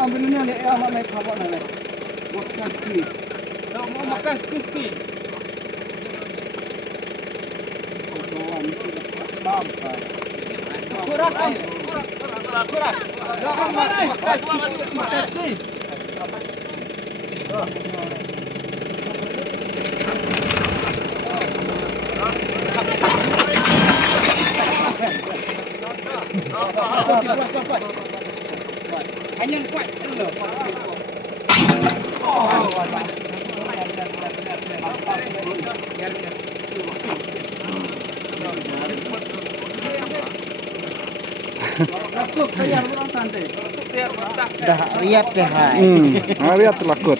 Ambil ini nih, amat naik kapal nih. Makan ski. Mau makan ski. Kurang. Makan ski. Hanya kuat dulu. Dah lihat deh, hai. Lihat lakut.